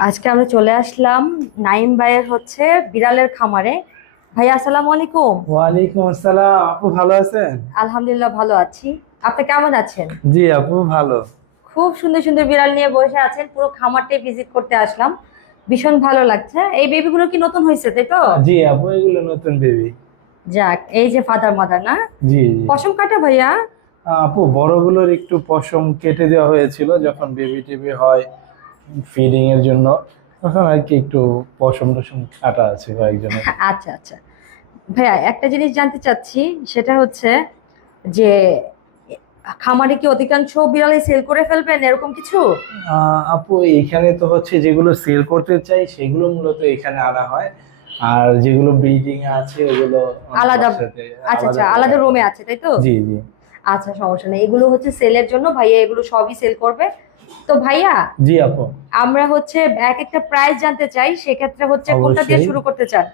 আজকে আমরা চলে আসলাম নাইম ভাইয়ের হচ্ছে বিড়ালের খামারে। ভাই আসসালামু আলাইকুম। ওয়ালাইকুম আসসালাম। আপু ভালো আছেন? আলহামদুলিল্লাহ ভালো আছি। আপনি কেমন আছেন? জি আপু ভালো। খুব সুন্দর সুন্দর বিড়াল নিয়ে বসে আছেন। পুরো খামারটাই ভিজিট করতে আসলাম। ভীষণ ভালো লাগছে। এই বেবিগুলো কি নতুন হয়েছে তাই তো? জি আপু এগুলো নতুন বেবি যাক এই যে ফাদার মাদার না? জি জি। পশম কাটা ভাইয়া? আপু বড়গুলোর একটু পশম কেটে দেওয়া হয়েছিল যখন বেবি টেবি হয়। ফিডিং এর জন্য তখন আর কি একটু পশম টশম কাটা আছে কয়েকজনের। আচ্ছা আচ্ছা। ভাইয়া একটা জিনিস জানতে চাচ্ছি সেটা হচ্ছে যে খামারে কি অধিকাংশ বিড়ালে সেল করে ফেলবেন এরকম কিছু? আপু এখানে তো হচ্ছে যেগুলো সেল করতে চাই সেগুলো মূলত এখানে আনা হয়। আর যেগুলো ব্রিডিং এ আছে ওগুলো আলাদা আচ্ছা আচ্ছা আলাদা হয়। রুমে আছে তাই তো? জি জি। আচ্ছা সমস্যা নেই। এগুলো হচ্ছে সেলের জন্য ভাইয়া এগুলো সবই সেল করবে? তো ভাইয়া জি আপু। আমরা হচ্ছে এক একটা প্রাইস জানতে চাই সেক্ষেত্রে হচ্ছে কোনটা দিয়ে শুরু করতে চান?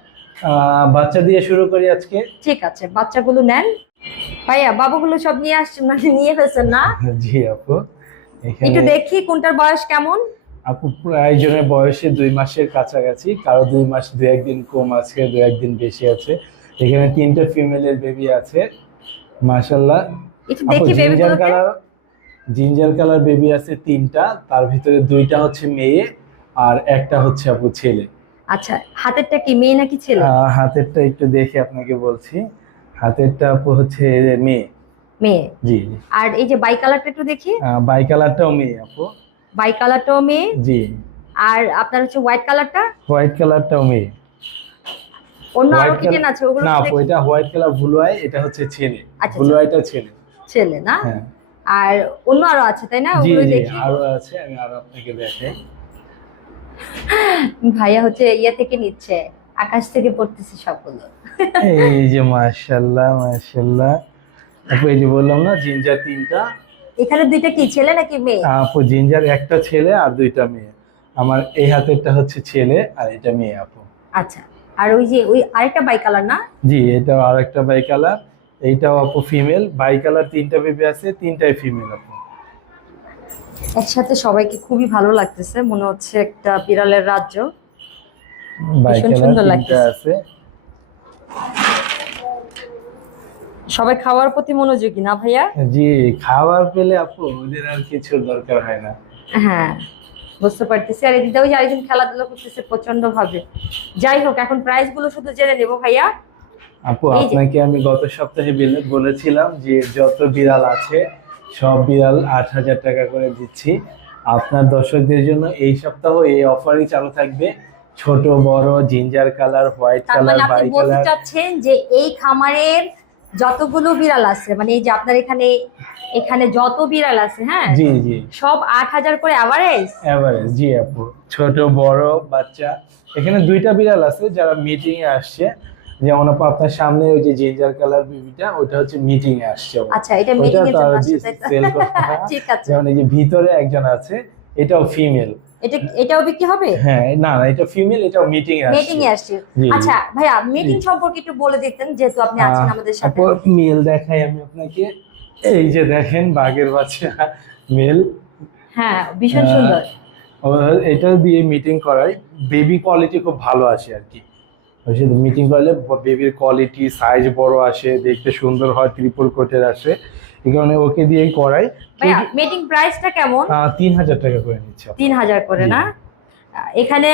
বাচ্চা দিয়ে শুরু করি আজকে। ঠিক আছে বাচ্চাগুলো নেন। ভাইয়া বাবুগুলো সব নিয়ে আসছেন মানে নিয়ে ফেলছেন না? জি আপু একটু দেখি কোনটার বয়স কেমন। আপু প্রায় জনের বয়সে দুই মাসের কাছাকাছি কারও দুই মাস দু একদিন কম আছে দু একদিন বেশি আছে। এখানে তিনটা ফিমেলের বেবি আছে মাশাল্লাহ একটু দেখি বেবিগুলোকে কালার জিঞ্জার কালার বেবি আছে তিনটা তার ভিতরে দুইটা হচ্ছে মেয়ে আর একটা হচ্ছে আপু ছেলে। আচ্ছা হাতেরটা কি মেয়ে নাকি ছেলে? হাতেরটা একটু দেখে আপনাকে বলছি। হাতেরটা আপু হচ্ছে মেয়ে। মেয়ে? জি জি। আর এই যে বাই কালারটা একটু দেখি। বাই কালারটাও মেয়ে আপু। বাই কালারটাও মেয়ে? জি। আর আপনার হচ্ছে হোয়াইট কালারটা? হোয়াইট কালারটাও মেয়ে। অন্য আরও কিটেন আছে ওগুলো না আপু এটা হোয়াইট কালার ব্লু আই এটা হচ্ছে ছেলে। আচ্ছা, ব্লু আইটা ছেলে। ছেলে না? হ্যাঁ। আর অন্য আরও আছে তাই না? ওগুলো দেখি। আরও আছে আমি আরও আপনাকে দেখাই। ভাইয়া হচ্ছে ইয়ে থেকে নিচ্ছে আকাশ থেকে পড়তেছে সবগুলো। এই যে মাশাআল্লাহ মাশাআল্লাহ। আপু এই যে বললাম না জিঞ্জার তিনটা। এখানে দুইটা কি ছেলে নাকি মেয়ে? আপু জিঞ্জার একটা ছেলে আর দুইটা মেয়ে। আমার এই হাতেরটা হচ্ছে ছেলে আর এটা মেয়ে আপু। আচ্ছা আর ওই যে ওই আরেকটা বাই কালার না? জি এটা আর একটা বাই কালার। এইটাও আপু ফিমেল বাই কালার তিনটা বেবি আছে তিনটাই ফিমেল আপু। একসাথে সবাইকে খুবই ভালো লাগতেছে মনে হচ্ছে একটা বিড়ালের রাজ্য। বাই কালার সুন্দর তিনটা আছে। সবাই খাওয়ার প্রতি মনোযোগী না ভাইয়া? জি খাবার পেলে আপু ওদের আর কিছু দরকার হয় না। হ্যাঁ বুঝতে পারতেছি। আর এদিকে ওই আরেকজন খেলাধুলা করতেছে প্রচণ্ড ভাবে যাই হোক এখন প্রাইসগুলো শুধু জেনে নেব ভাইয়া। আপু আপনাকে আমি গত সপ্তাহে বিলে- বলেছিলাম যে যত বিড়াল আছে সব বিড়াল আট হাজার টাকা করে দিচ্ছি। আপনার দর্শকদের জন্য এই সপ্তাহ এই অফারই চালু থাকবে। ছোট বড় ginger colour white colour bi colour চাচ্ছেন যে এই খামারের যতগুলো বিড়াল আছে মানে এই যে আপনার এখানে এখানে যত বিড়াল আছে হ্যাঁ? জি জি। সব আট হাজার করে অ্যাভারেজ এভারেজ জি আপু। ছোট বড় বাচ্চা। এখানে দুইটা বিড়াল আছে যারা মিটিং এ আসছে। যেমন আপনার সামনে ওই যে জিঞ্জার কালার বেবিটা ওটা হচ্ছে মিটিং এ আসছে আচ্ছা এটা মিটিং এর জন্য আসছে, করতে ঠিক আছে। যেমন এই যে ভিতরে একজন আছে এটাও ফিমেল এটা এটাও বিক্রি হবে? হ্যাঁ না না এটা ফিমেল এটাও মিটিং এ আসছে। মিটিং এ আসছে। জি, জি। আচ্ছা ভাইয়া মিটিং সম্পর্কে একটু বলে দিতেন যেহেতু আপনি আছেন আমাদের সাথে। মেল দেখাই আমি আপনাকে। এই যে দেখেন বাঘের বাচ্চা মেল হ্যাঁ ভীষণ আহ, সুন্দর এটা দিয়ে মিটিং করাই। বেবি কোয়ালিটি খুব ভালো আসে আর কি। মিটিং করলে বেবির কোয়ালিটি সাইজ বড় আসে দেখতে সুন্দর হয় ট্রিপল কোটের আসে এই কারণে ওকে দিয়েই করাই। মিটিং প্রাইসটা কেমন? তিন হাজার টাকা করে নিচ্ছে। তিন হাজার করে না? এখানে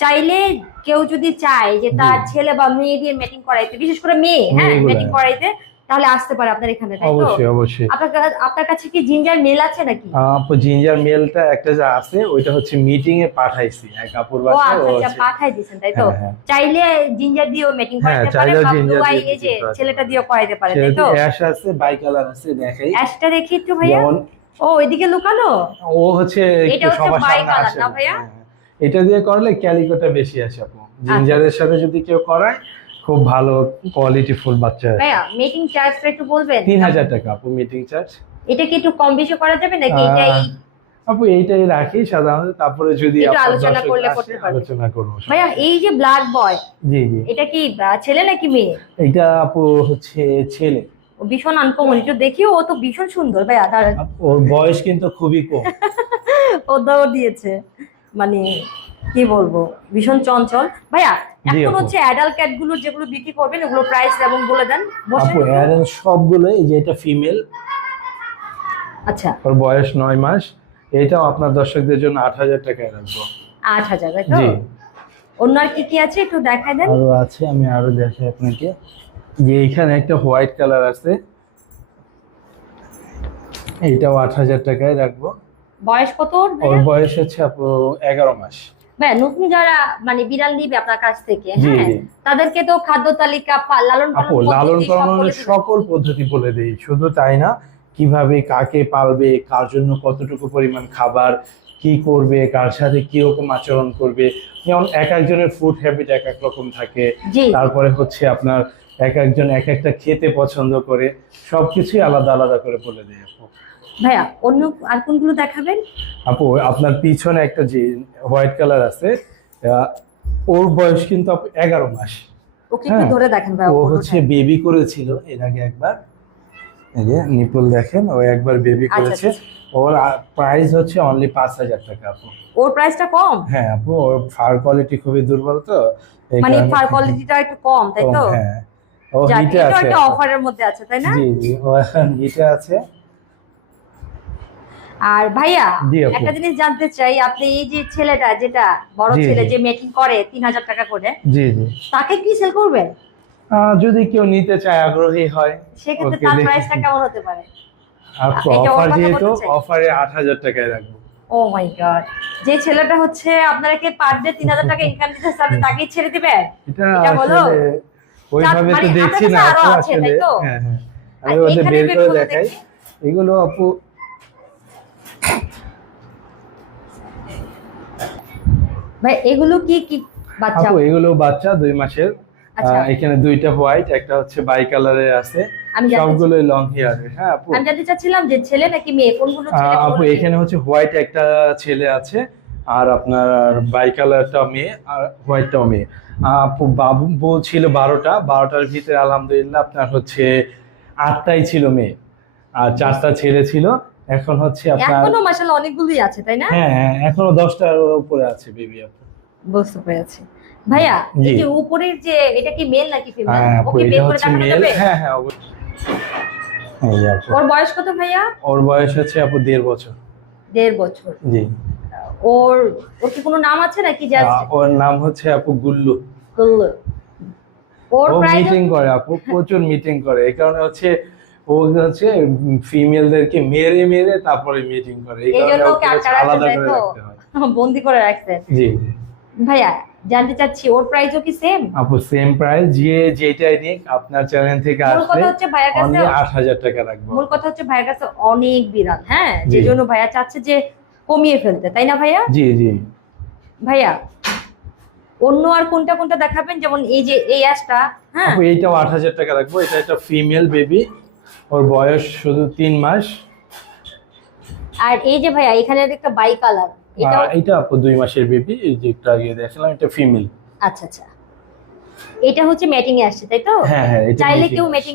চাইলে কেউ যদি চায় যে তার ছেলে বা মেয়ে দিয়ে মিটিং করাইতে বিশেষ করে মেয়ে হ্যাঁ? মেটিং মিটিং হ্যাঁ। করাইতে তাহলে আসতে পারে আপনার এখানে তাই তো? অবশ্যই অবশ্যই। আপনার আপনার কাছে কি জিঞ্জার মেল আছে নাকি? আপু জিঞ্জার মেলটা একটা যা আছে ওইটা হচ্ছে মিটিং এ পাঠাইছি এক আপুর ও বাসায় আচ্ছা ও আচ্ছা পাঠাই দিয়েছেন তাই তো? হ্যাঁ, হ্যাঁ। চাইলে জিঞ্জার দিয়েও মিটিং হ্যাঁ, পারে বা এই যে ছেলেটা দিয়েও পারে তাই তো? অ্যাশ আছে বাই কালার আছে দেখাই। অ্যাশটা দেখি একটু ভাইয়া। ও এদিকে লুকানো? ও হচ্ছে এটা হচ্ছে colour আসে। না। ভাইয়া? এটা দিয়ে করলে ক্যালিকোটা বেশি আসে আপু। আচ্ছা। জিঞ্জারের সাথে যদি কেউ করায় খুব ভালো কোয়ালিটি ফুল বাচ্চা ভাইয়া মিটিং চার্জটা একটু বলবেন? তিন হাজার টাকা আপু মিটিং চার্জ এটা কি একটু কম বেশি করা যাবে নাকি এটাই? আপু এইটাই রাখি সাধারণত তারপরে যদি আলোচনা করলে করতে পারবে। আলোচনা করব। ভাইয়া এই যে ব্ল্যাক বয় জি জি। এটা কি ছেলে নাকি মেয়ে? এটা আপু হচ্ছে ছেলে। ও ভীষণ আনকমন একটু দেখিও ও তো ভীষণ সুন্দর ভাইয়া দাঁড়ান। ওর বয়স কিন্তু খুবই কম। ও দৌড় দিয়েছে। মানে কি বলব ভীষণ চঞ্চল। ভাইয়া এখন হচ্ছে অ্যাডাল্ট ক্যাটগুলো যেগুলো বিক্রি করবেন ওগুলো প্রাইস এবং বলে দেন আপু অ্যারেঞ্জ সবগুলো এই যে এটা ফিমেল আচ্ছা। ওর বয়স নয় মাস এটাও আপনার দর্শকদের জন্য আট হাজার টাকায় রাখব। আট হাজার তাই তো? জি। অন্য আর কি কি আছে একটু দেখাই দেন? আরও আছে আমি আরও দেখাই আপনাকে। যে এখানে একটা হোয়াইট কালার আছে। এইটাও আট হাজার টাকায় রাখব। বয়স কত ওর বয়স হচ্ছে আপু এগারো মাস। ভাইয়া নতুন যারা মানে বিড়াল নিবে আপনার কাছ থেকে হ্যাঁ তাদেরকে তো খাদ্য তালিকা লালন পালন লালন পালনের সকল পদ্ধতি বলে দেই। শুধু তাই না কীভাবে কাকে পালবে কার জন্য কতটুকু পরিমাণ খাবার কি করবে কার সাথে কীরকম আচরণ করবে যেমন এক একজনের ফুড হ্যাবিট এক এক রকম থাকে। তারপরে হচ্ছে আপনার এক একজন এক একটা খেতে পছন্দ করে সবকিছুই আলাদা আলাদা করে বলে দেয় আপু। ভাইয়া অন্য আর কোনগুলো দেখাবেন? আপু আপনার পিছনে একটা যে হোয়াইট কালার আছে ওর বয়স কিন্তু এগারো মাস। ওকে একটু হ্যাঁ। ধরে দেখেন ভাইয়া ও হচ্ছে বেবি করেছিল এর আগে একবার। এই যে নিপল দেখেন ও একবার বেবি আচ্ছা, করেছে। আচ্ছা। ওর প্রাইস হচ্ছে অনলি পাঁচ হাজার টাকা আপু। ওর প্রাইসটা কম? হ্যাঁ আপু ওর ফার কোয়ালিটি খুবই দুর্বল তো মানে ফার কোয়ালিটিটা একটু কম তাই তো? হ্যাঁ। ও যাক, হিটে আছে। একটা অফারের মধ্যে আছে তাই না? জি জি হিটে আছে। আর ভাইয়া একটা জিনিস জানতে চাই আপনি এই যে ছেলেটা যেটা বড় ছেলে যে মেকিং করে তিন হাজার টাকা করে জি জি। তাকে কি সেল করবেন? যদি কেউ নিতে চায় আগ্রহী হয় সেক্ষেত্রে তার প্রাইসটা কেমন হতে পারে? আপু এটা ওর অফার যেহেতু অফারে আট হাজার টাকায় রাখব। ও মাই গড যে ছেলেটা হচ্ছে আপনাকে পার ডে তিন হাজার টাকা ইনকাম দিতে তাকেই ছেড়ে দিবেন? এটা বলো? ওইভাবে মানে তো দেখছি না আপু আরও আছে, আসলে। তাই তো? হ্যাঁ হ্যাঁ। আমি ওদের বের করে দেখাই। এগুলো আপু ভাই এগুলো কি কি বাচ্চা? আপু এগুলো বাচ্চা দুই মাসের। আচ্ছা। এখানে দুইটা হোয়াইট একটা হচ্ছে বাই কালারের আছে সবগুলো লং হেয়ারের হ্যাঁ আপু? আমি জানতে চাচ্ছিলাম যে ছেলে নাকি মেয়ে? কোনগুলো ছেলে আপু এখানে হচ্ছে হোয়াইট একটা ছেলে আছে। আর আপনার বাই কালারটা মেয়ে আর হোয়াইটটাও মেয়ে। বাবু বউ ছিল বারোটা বারোটার ভিতরে আলহামদুলিল্লাহ আপনার হচ্ছে আটটাই ছিল মেয়ে। আর চারটা ছেলে ছিল। এখন হচ্ছে আপনার এখনও মাসাল্লাহ অনেকগুলোই আছে তাই না? হ্যাঁ হ্যাঁ এখনও দশটার উপরে আছে বেবি আপু। বুঝতে পেরেছি। ভাইয়া এই যে উপরের যে এটা কি মেল নাকি ফিমেল হ্যাঁ ওকে বের করে দেখানো যাবে? হ্যাঁ হ্যাঁ অবশ্যই। ওর বয়স কত ভাইয়া? ওর বয়স হচ্ছে আপু দেড় বছর। দেড় বছর। জি। ওর ওর কি কোনো নাম আছে নাকি জাস্ট ওর নাম হচ্ছে আপু গুল্লু। ওর ও মিটিং করে আপু প্রচুর মিটিং করে। এই কারণে হচ্ছে ও হচ্ছে ফিমেলদেরকে মেরে মেরে তারপরে মিটিং করে। এই জন্য ওকে আলাদা করে রাখতে হয়। বন্দি করে রাখছেন জি। ভাইয়া জানতে চাচ্ছি ওর প্রাইসও কি সেম আপু সেম প্রাইস যে যেটাই নিক আপনার চ্যানেল থেকে মূল কথা হচ্ছে ভাইয়ার কাছে অনলি আট হাজার টাকা রাখব। মূল কথা হচ্ছে ভাইয়ার কাছে অনেক বিড়াল হ্যাঁ? জি। যে জন্য ভাইয়া চাচ্ছে যে কমিয়ে ফেলতে তাই না ভাইয়া? জি জি। ভাইয়া অন্য আর কোনটা কোনটা দেখাবেন? যেমন এই যে এই অ্যাশটা হ্যাঁ? এইটাও আট হাজার টাকা রাখব। এটা একটা ফিমেল বেবি ওর বয়স শুধু তিন মাস। আর এই যে ভাইয়া এখানে একটা বাই কালার এটা এটা আপু দুই মাসের বেবি এই যে একটু আগে দেখলাম এটা ফিমেল আচ্ছা আচ্ছা। এটা হচ্ছে ম্যাটিং এ আসছে তাই তো? হ্যাঁ হ্যাঁ চাইলে কেউ। ম্যাটিং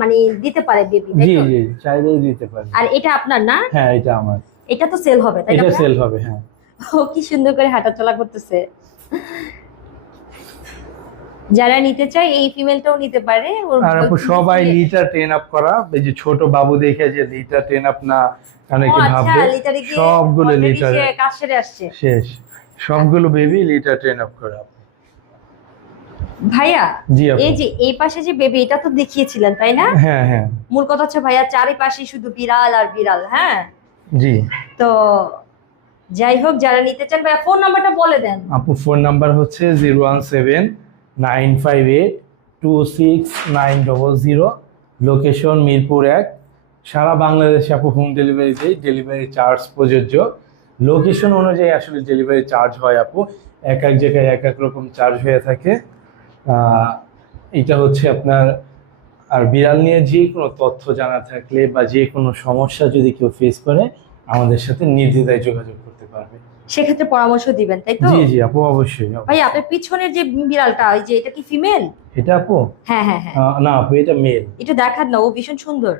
মানে দিতে পারে বেবি তাই জি জি চাইলেই দিতে পারে। আর এটা আপনার না? হ্যাঁ এটা আমার। এটা তো সেল হবে তাই না এটা সেল হবে হ্যাঁ। ও কি সুন্দর করে হাঁটাচলা করতেছে। যারা নিতে চায় এই ফিমেলটাও নিতে পারে। আর সবাই লিটার ট্রেন আপ করা। এই যে ছোট বাবু দেখে যে লিটার ট্রেন আপ না অনেকে আচ্ছা ভাববে সবগুলো লিটার কাজ সেরে আসছে। শেষ। সবগুলো বেবি লিটার ট্রেন আপ করা ভাইয়া জি এই যে এই পাশে যে বেবি এটা তো দেখিয়েছিলেন তাই না? হ্যাঁ হ্যাঁ। মূল কথা হচ্ছে ভাইয়া চারিপাশে শুধু বিড়াল আর বিড়াল হ্যাঁ? জি। তো যাই হোক যারা নিতে চান ভাইয়া ফোন নাম্বারটা বলে দেন। আপু ফোন নাম্বার হচ্ছে zero one seven nine five eight two six nine double zero location Mirpur এক। সারা বাংলাদেশে আপু হোম ডেলিভারি দেয় ডেলিভারি চার্জ প্রযোজ্য। লোকেশন অনুযায়ী আসলে ডেলিভারি চার্জ হয় আপু। এক এক জায়গায় এক এক রকম চার্জ হয়ে থাকে। এটা হচ্ছে আপনার আর বিড়াল নিয়ে যে কোনো তথ্য জানা থাকলে বা যে কোনো সমস্যা যদি কেউ ফেস করে আমাদের সাথে নির্দ্বিধায় যোগাযোগ করতে পারবে। সেক্ষেত্রে পরামর্শ দিবেন তাই তো? জি জি আপু অবশ্যই ভাই আপনার পিছনের যে বিড়ালটা ওই যে এটা কি ফিমেল এটা আপু? হ্যাঁ হ্যাঁ হ্যাঁ। না আপু এটা মেল এটা দেখার না ও ভীষণ সুন্দর।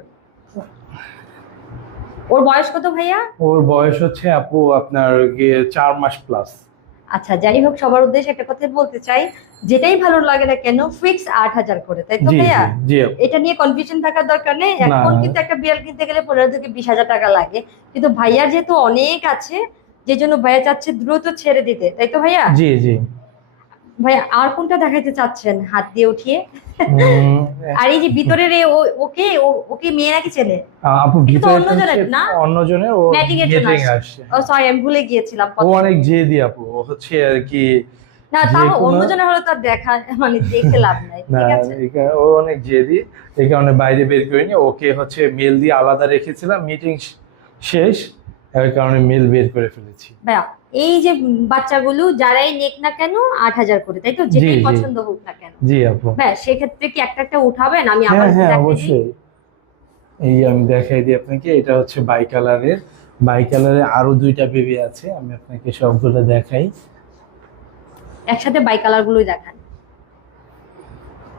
ওর বয়স কত ভাইয়া? ওর বয়স হচ্ছে আপু আপনার গিয়ে চার মাস প্লাস আচ্ছা যাই হোক সবার উদ্দেশ্যে একটা কথা বলতে চাই। যেটাই ভালো লাগে না কেন ফিক্স আট হাজার করে তাই তো ভাইয়া? এটা নিয়ে কনফিউশন থাকার দরকার নেই। এখন কিন্তু একটা বিড়াল কিনতে গেলে পনেরো থেকে বিশ হাজার টাকা লাগে। কিন্তু ভাইয়ার যেহেতু অনেক আছে যে জন্য ভাইয়া চাচ্ছে দ্রুত ছেড়ে দিতে তাই তো ভাইয়া? জি জি। ভাইয়া আর কোনটা দেখাইতে চাচ্ছেন? হাত দিয়ে উঠিয়ে? আর এই যে ভিতরের ওকে ওকে মেয়ে নাকি ছেলে? আপু ভিতরে অন্যজনের, না? অন্যজনের ও Mating এর জন্য আসছে। ও সরি আমি ভুলে গিয়েছিলাম ও অনেক জেদি আপু। হচ্ছে আর কি না তাও অন্যজনের হলে তো দেখা মানে দেখে লাভ নাই ঠিক আছে? ও অনেক জেদি এই কারণে বাইরে বের করিনি ওকে হচ্ছে মেল দিয়ে আলাদা রেখেছিলাম মিটিং শেষ এর কারণে মেল বের করে ফেলেছি। ভাইয়া এই যে বাচ্চাগুলো যারাই নেক না কেন আট হাজার করে তাই তো? যেটাই। পছন্দ হোক না কেন। জি আপু। হ্যাঁ সেক্ষেত্রে কি একটা একটা উঠাবেন? আমি আবার হ্যাঁ হ্যাঁ দেখাই দিই। অবশ্যই। এই আমি দেখাই দিই আপনাকে এটা হচ্ছে বাই কালারের বাই কালারের আরও দুইটা বেবি আছে আমি আপনাকে সবগুলো দেখাই। একসাথে বাই কালার গুলোই দেখান।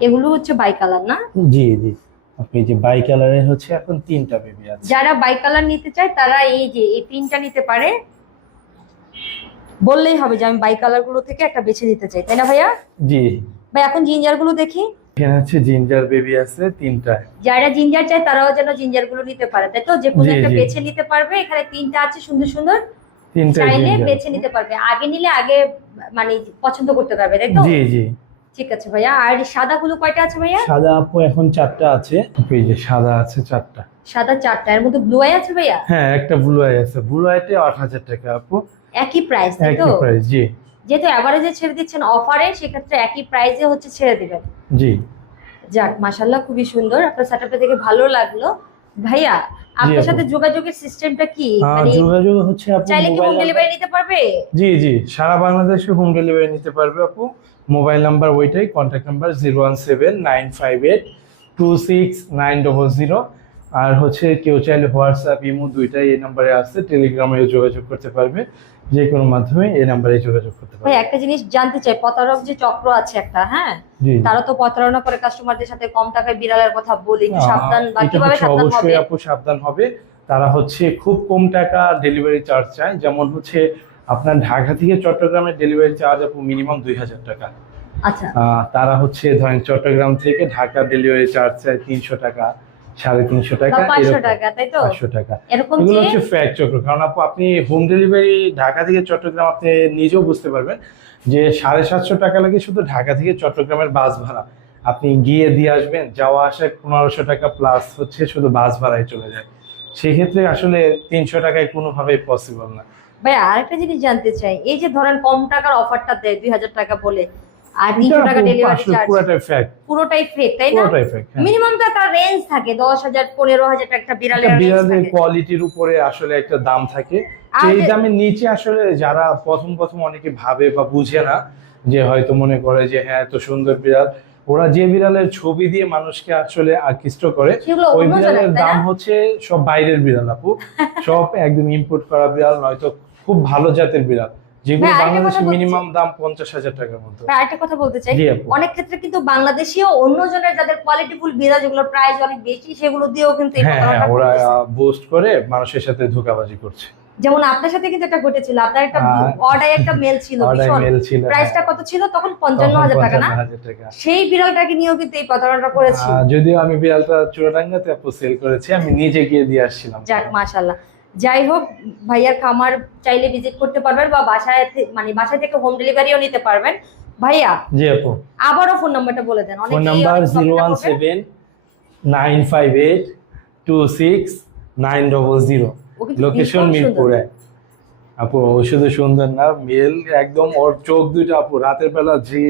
এগুলো হচ্ছে বাই কালার না? জি জি। আপনি যে বাই কালারের হচ্ছে এখন তিনটা বেবি আছে। যারা বাই কালার নিতে চায় তারা এই যে এই তিনটা নিতে পারে। বললেই হবে যে আমি বাই কালারগুলো থেকে একটা বেছে নিতে চাই তাই না ভাইয়া? জি। ভাই এখন জিঞ্জারগুলো দেখি। এখানে হচ্ছে জিঞ্জার বেবি আছে তিনটা। যারা জিঞ্জার চায় তারাও যেন জিঞ্জারগুলো নিতে পারে তাই তো? যে কোনো একটা বেছে নিতে পারবে এখানে তিনটা আছে সুন্দর সুন্দর। তিনটা চাইলে বেছে নিতে পারবে। আগে নিলে আগে মানে পছন্দ করতে পারবে তাই তো? জি জি। ঠিক আছে ভাইয়া। আর সাদা গুলো কয়টা আছে ভাইয়া? সাদা আপু এখন চারটা আছে। এই যে সাদা আছে চারটা। সাদা চারটা। এর মধ্যে ব্লু আই আছে ভাইয়া? হ্যাঁ একটা ব্লু আই আছে। ব্লু আইতে আট হাজার টাকা আপু। একই প্রাইস তাই তো? একই প্রাইস জি। যেহেতু অ্যাভারেজে ছেড়ে দিচ্ছেন অফারে সেক্ষেত্রে একই প্রাইসে হচ্ছে ছেড়ে দিবেন। জি। যাক মাশাল্লাহ খুবই সুন্দর। আপনার সেটআপটা দেখে ভালো লাগল। ভাইয়া আপনার সাথে যোগাযোগের সিস্টেমটা কি? মানে যোগাযোগ হচ্ছে আপু চাইলে কি হোম ডেলিভারি নিতে পারবে? জি জি। সারা বাংলাদেশে হোম ডেলিভারি নিতে পারবে আপু। মোবাইল নাম্বার ওইটাই contact number zero one seven nine five eight two six nine double zero আর হচ্ছে কেউ চাইলে হোয়াটসঅ্যাপ ইমো দুইটাই এই নাম্বারে আছে। টেলিগ্রামে যোগাযোগ করতে পারবে। যে কোনো মাধ্যমে এই নাম্বারে যোগাযোগ করতে ভাই একটা জিনিস জানতে চাই প্রতারক যে চক্র আছে একটা হ্যাঁ? তারা তো প্রতারণা করে কাস্টমারদের সাথে কম টাকায় বিড়ালের কথা বলে আহ, সাবধান বা কীভাবে সাবধান হবে? অবশ্যই আপু সাবধান হবে। তারা হচ্ছে খুব কম টাকা ডেলিভারি চার্জ চায়। যেমন হচ্ছে আপনার ঢাকা থেকে চট্টগ্রামের ডেলিভারি চার্জ আপু মিনিমাম দুই হাজার টাকা। আচ্ছা। তারা হচ্ছে ধরেন চট্টগ্রাম থেকে ঢাকা ডেলিভারি চার্জ চায় তিনশো টাকা। সাড়ে তিনশো টাকা পাঁচশো টাকা তাই তো? পাঁচশো টাকা। এগুলো হচ্ছে ফ্যাক চক্র। কারণ আপু আপনি হোম ডেলিভারি ঢাকা থেকে চট্টগ্রাম আপনি নিজেও বুঝতে পারবেন যে সাড়ে সাতশো টাকা লাগে শুধু ঢাকা থেকে চট্টগ্রামের বাস ভাড়া। আপনি গিয়ে দিয়ে আসবেন যাওয়া আসায় পনেরোশো টাকা প্লাস হচ্ছে শুধু বাস ভাড়ায় চলে যায়। সেক্ষেত্রে আসলে তিনশো টাকায় কোনোভাবেই পসিবল না। ভাই আরেকটা জিনিস জানতে চাই। এই যে ধরেন কম টাকার অফারটা দেয় দুই হাজার টাকা বলে আর তিনশো এটা টাকা ডেলিভারি চার্জ পুরোটাই ফেক তাই না? পুরোটাই ফ্যাক মিনিমাম তো একটা রেঞ্জ থাকে দশ হাজার পনেরো হাজার টাকা একটা বিড়ালের বিড়ালের কোয়ালিটির উপরে আসলে একটা দাম থাকে। যে- দামের নিচে আসলে যারা প্রথম প্রথম অনেকে ভাবে বা বুঝে না যে হয়তো মনে করে যে হ্যাঁ এত সুন্দর বিড়াল। ওরা যে বিড়ালের ছবি দিয়ে মানুষকে আসলে আকৃষ্ট করে ওই বিড়ালের দাম হচ্ছে সব বাইরের বিড়াল আপু। সব একদম ইম্পোর্ট করা বিড়াল নয়তো খুব ভালো জাতের বিড়াল। যেগুলো বাংলাদেশে মিনিমাম দাম পঞ্চাশ হাজার টাকার মতো। কথা বলতে চাই। অনেক ক্ষেত্রে কিন্তু অন্য জনের যাদের কোয়ালিটিফুল যেগুলোর প্রাইস অনেক বেশি সেগুলো দিয়েও কিন্তু হ্যাঁ হ্যাঁ ওরা। বুস্ট করে মানুষের সাথে ধোকাবাজি করছে। যেমন আপনার সাথে কিন্তু এটা ঘটেছিল। আপনার একটা অর্ডার একটা মেল ছিল প্রাইসটা কত ছিল? তখন পঞ্চান্ন হাজার টাকা না? সেই বিড়ালটাকে নিয়েও কিন্তু এই প্রতারণাটা করেছি। যদিও আমি বিড়ালটা চুরাডাঙ্গাতে আপু সেল করেছি আমি নিজে গিয়ে দিয়ে আসছিলাম। যাক মাশাল্লাহ যাই হোক ভাইয়ার খামার চাইলে ভিজিট করতে পারবেন বা বাসায় মানে বাসা থেকে হোম ডেলিভারিও নিতে পারবেন। ভাইয়া জি আপু। আবারও ফোন নাম্বারটা বলে দেন। Phone number zero one. Seven nine five eight two six nine double zero location মিরপুরে আপু ও শুধু সুন্দর। না মেল একদম ওর চোখ দুটো আপু রাতের বেলা যে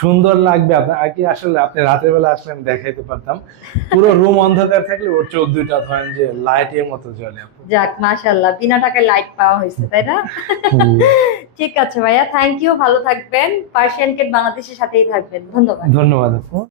সুন্দর লাগবে আপনার। আর কি আসলে আপনি রাতের বেলা আসলে আমি দেখাইতে পারতাম। পুরো রুম অন্ধকার থাকলে ওর চোখ দুইটা ধরেন যে লাইটের মতো জ্বলে যাক মাশাল্লাহ বিনা টাকায় লাইট পাওয়া হয়েছে তাই না? ঠিক আছে ভাইয়া থ্যাংক ইউ ভালো থাকবেন। পার্সিয়ান কেট বাংলাদেশের সাথেই থাকবেন। ধন্যবাদ। ধন্যবাদ। আপু